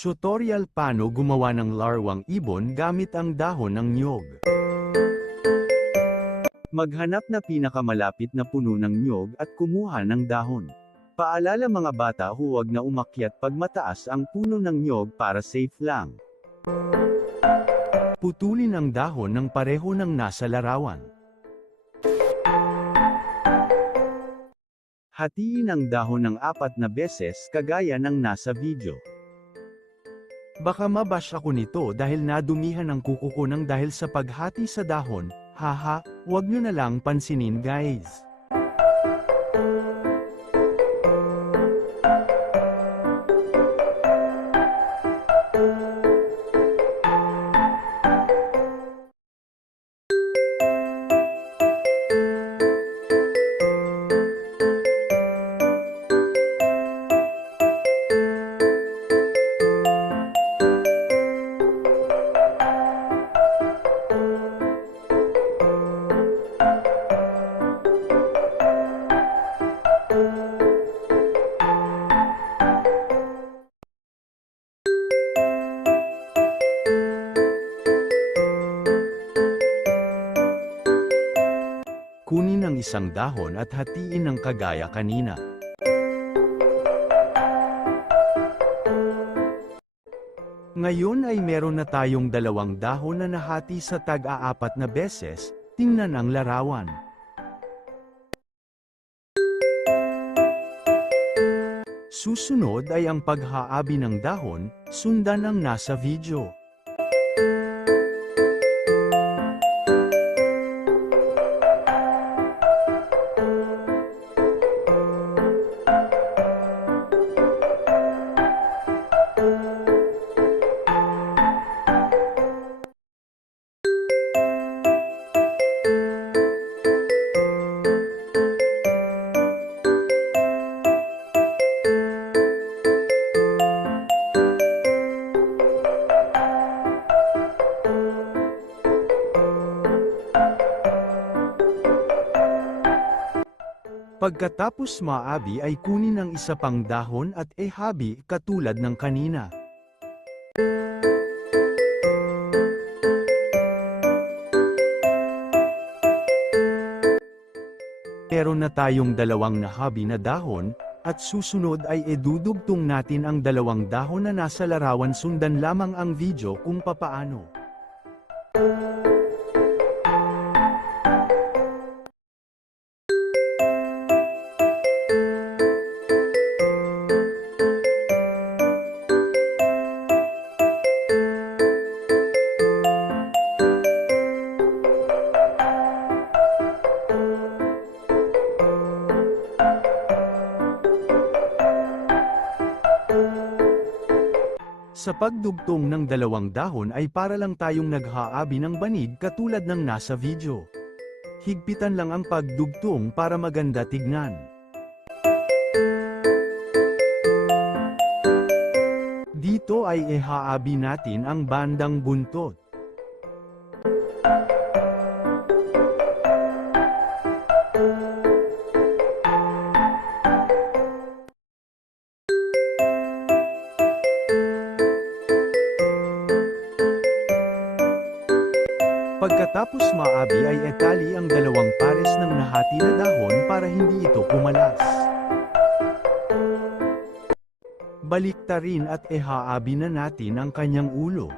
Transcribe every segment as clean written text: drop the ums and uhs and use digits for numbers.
Tutorial paano gumawa ng larwang ibon gamit ang dahon ng niyog. Maghanap na pinakamalapit na puno ng niyog at kumuha ng dahon. Paalala mga bata, huwag na umakyat pag mataas ang puno ng niyog para safe lang. Putulin ang dahon ng pareho ng nasa larawan. Hatiin ang dahon ng 4 na beses kagaya ng nasa video. Baka mabash ako nito dahil nadumihan ang kuko ko ng dahil sa paghati sa dahon, haha, wag nyo na lang pansinin guys. Kunin ang isang dahon at hatiin ng kagaya kanina. Ngayon ay meron na tayong 2 dahon na nahati sa tag-4 na beses, tingnan ang larawan. Susunod ay ang paghaabi ng dahon, sundan ang nasa video. Pagkatapos maabi ay kunin ang isa pang dahon at ihabi katulad ng kanina. Meron na tayong 2 nahabi na dahon, at susunod ay idudugtong natin ang 2 dahon na nasa larawan. Sundan lamang ang video kung papaano. Sa pagdugtong ng 2 dahon ay para lang tayong naghaabi ng banig katulad ng nasa video. Higpitan lang ang pagdugtong para maganda tignan. Dito ay ihaabi natin ang bandang buntot. Pagkatapos maabi ay etali ang 2 pares ng nahati na dahon para hindi ito kumalas. Baliktarin at ihaabi na natin ang kanyang ulo.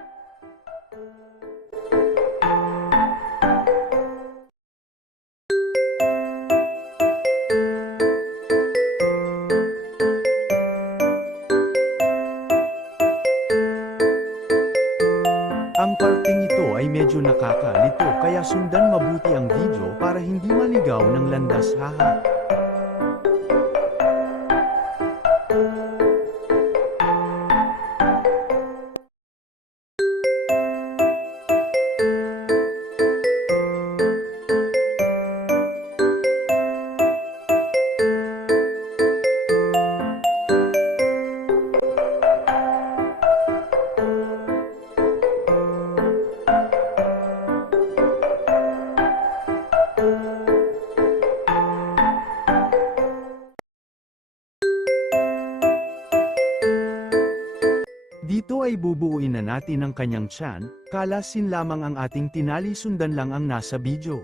Ang parteng ito ay medyo nakakalito kaya sundan mabuti ang video para hindi maligaw ng landas, haha. ito ay bubuuin na natin ang kanyang tiyan, kalasin lamang ang ating tinali, sundan lang ang nasa video.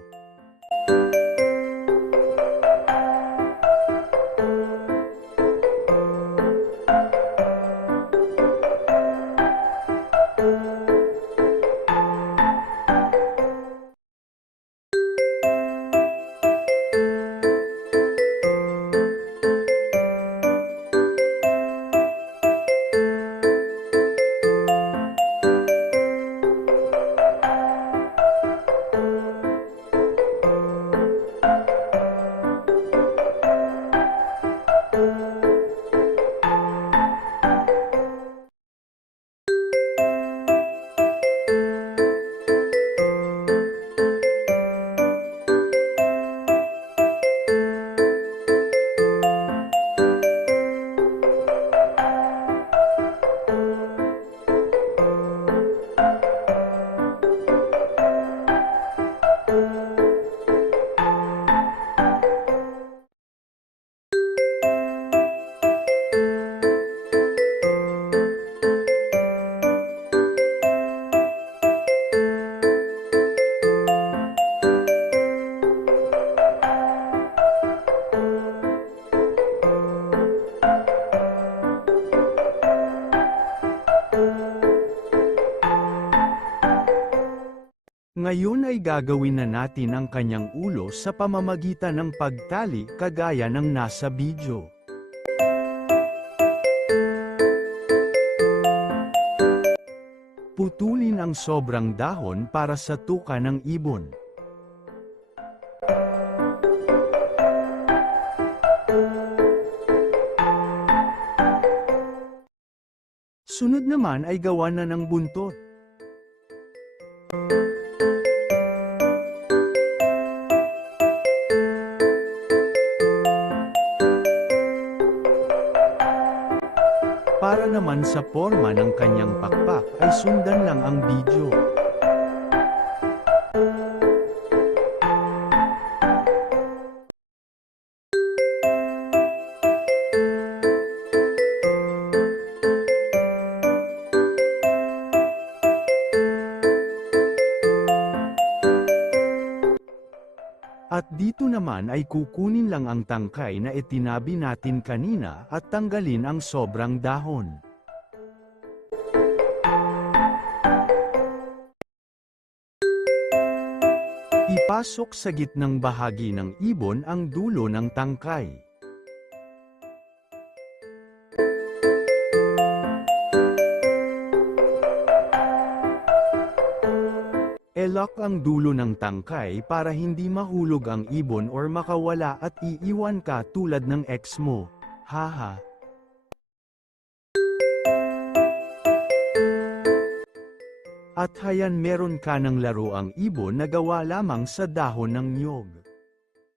Ngayon ay gagawin na natin ang kanyang ulo sa pamamagitan ng pagtali kagaya ng nasa video. Putulin ang sobrang dahon para sa tuka ng ibon. Sunod naman ay gawa na ng buntot. Para naman sa forma ng kanyang pakpak ay sundan lang ang video. At dito naman ay kukunin lang ang tangkay na itinabi natin kanina at tanggalin ang sobrang dahon. Ipasok sa gitnang bahagi ng ibon ang dulo ng tangkay. I-lock ang dulo ng tangkay para hindi mahulog ang ibon or makawala at iiwan ka tulad ng ex mo. Haha. At hayan, meron ka ng laruang ibon na gawa lamang sa dahon ng niyog.